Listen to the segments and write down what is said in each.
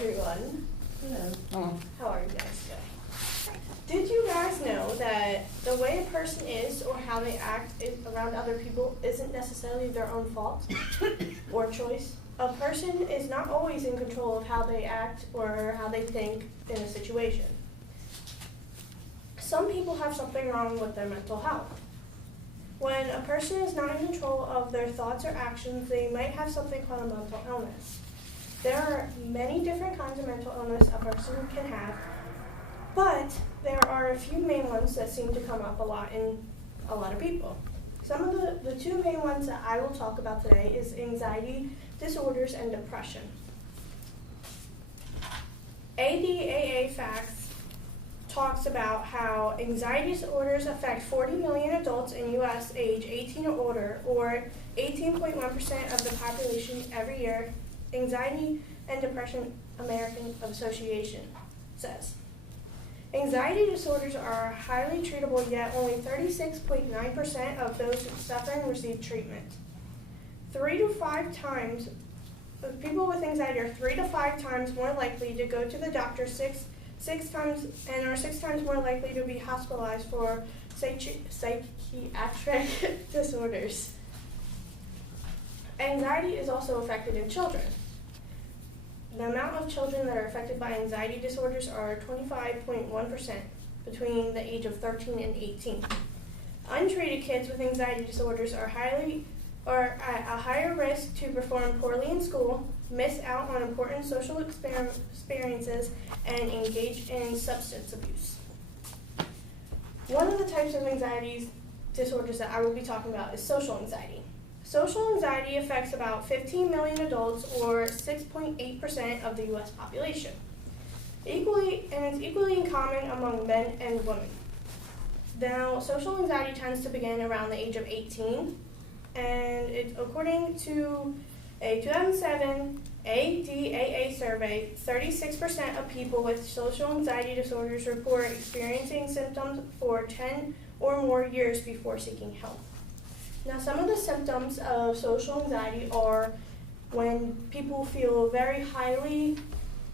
everyone. Hello. Oh, How are you guys today? Did you guys know that the way a person is or how they act around other people isn't necessarily their own fault or choice? A person is not always in control of how they act or how they think in a situation. Some people have something wrong with their mental health. When a person is not in control of their thoughts or actions, they might have something called a mental illness. There are many different kinds of mental illness a person can have, but there are a few main ones that seem to come up a lot in a lot of people. Some of the two main ones that I will talk about today is anxiety disorders and depression. ADAA Facts talks about how anxiety disorders affect 40 million adults in U.S. age 18 or older, or 18.1% of the population every year, Anxiety and Depression American Association says. Anxiety disorders are highly treatable, yet only 36.9% of those suffering receive treatment. 3 to 5 times, people with anxiety are 3 to 5 times more likely to go to the doctor, six times more likely to be hospitalized for psychiatric disorders. Anxiety is also affected in children. The amount of children that are affected by anxiety disorders are 25.1% between the age of 13 and 18. Untreated kids with anxiety disorders are at a higher risk to perform poorly in school, miss out on important social experiences, and engage in substance abuse. One of the types of anxiety disorders that I will be talking about is social anxiety. Social anxiety affects about 15 million adults, or 6.8% of the U.S. population. It's equally common among men and women. Now, social anxiety tends to begin around the age of 18, and according to a 2007 ADAA survey, 36% of people with social anxiety disorders report experiencing symptoms for 10 or more years before seeking help. Now, some of the symptoms of social anxiety are when people feel very highly,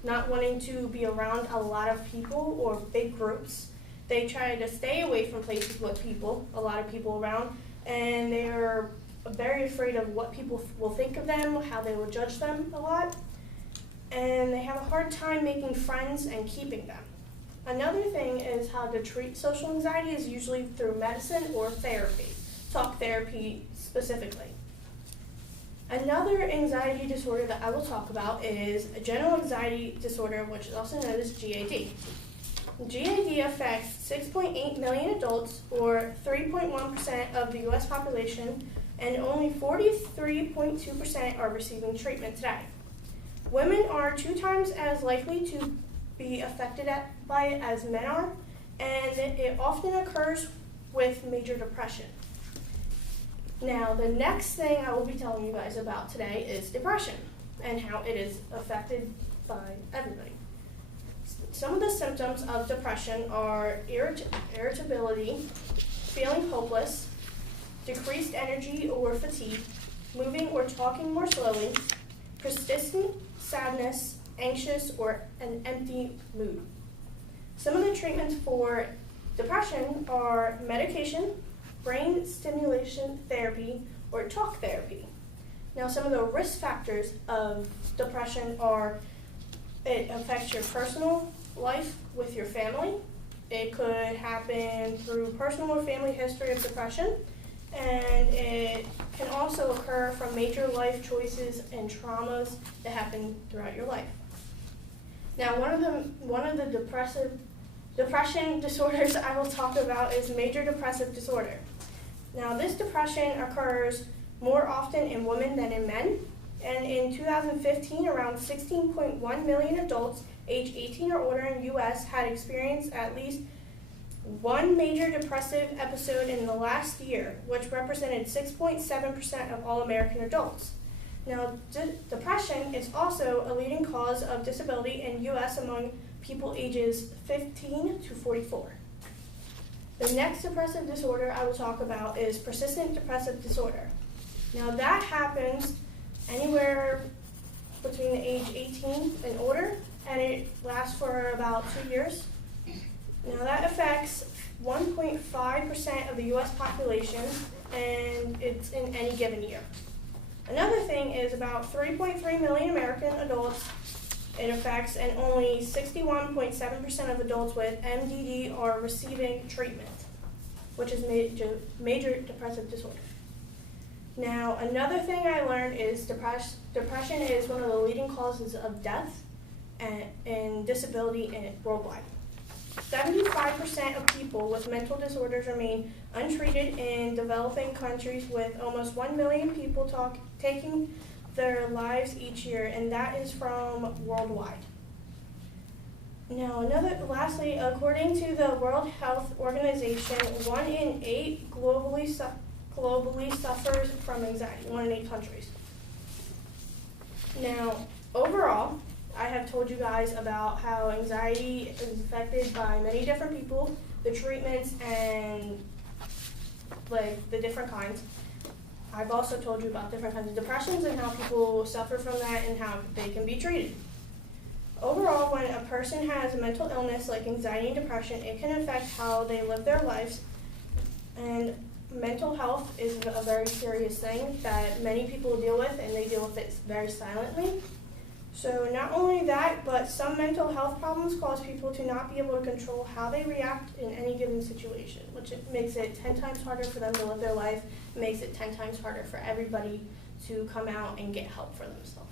not wanting to be around a lot of people or big groups. They try to stay away from places with a lot of people around, and they're very afraid of what people will think of them, how they will judge them a lot, and they have a hard time making friends and keeping them. Another thing is how to treat social anxiety is usually through medicine or therapy. Talk therapy specifically. Another anxiety disorder that I will talk about is a general anxiety disorder, which is also known as GAD. GAD affects 6.8 million adults, or 3.1% of the U.S. population, and only 43.2% are receiving treatment today. Women are 2 times as likely to be affected by it as men are, and it often occurs with major depression. Now, the next thing I will be telling you guys about today is depression and how it is affected by everybody. Some of the symptoms of depression are irritability, feeling hopeless, decreased energy or fatigue, moving or talking more slowly, persistent sadness, anxious, or an empty mood. Some of the treatments for depression are medication, brain stimulation therapy, or talk therapy. Now, some of the risk factors of depression are it affects your personal life with your family. It could happen through personal or family history of depression, and it can also occur from major life choices and traumas that happen throughout your life. Now, one of the depression disorders I will talk about is major depressive disorder. Now, this depression occurs more often in women than in men, and in 2015, around 16.1 million adults aged 18 or older in the U.S. had experienced at least one major depressive episode in the last year, which represented 6.7% of all American adults. Now, depression is also a leading cause of disability in U.S. among people ages 15 to 44. The next depressive disorder I will talk about is persistent depressive disorder. Now, that happens anywhere between the age 18 and older, and it lasts for about 2 years. Now that affects 1.5% of the U.S. population, and it's in any given year. Another thing is about 3.3 million American adults it affects, and only 61.7% of adults with MDD are receiving treatment, which is major depressive disorder. Now, another thing I learned is depression is one of the leading causes of death and disability worldwide. 75% of people with mental disorders remain untreated in developing countries, with almost 1 million people taking their lives each year, and that is from worldwide. Now, lastly, according to the World Health Organization, 1 in 8 globally suffers from anxiety, 1 in 8 countries. Now, overall, I have told you guys about how anxiety is affected by many different people, the treatments, and the different kinds. I've also told you about different kinds of depressions and how people suffer from that and how they can be treated. Overall, when a person has a mental illness like anxiety and depression, it can affect how they live their lives. And mental health is a very serious thing that many people deal with, and they deal with it very silently. So not only that, but some mental health problems cause people to not be able to control how they react in any given situation, which makes it 10 times harder for them to live their life. It makes it 10 times harder for everybody to come out and get help for themselves.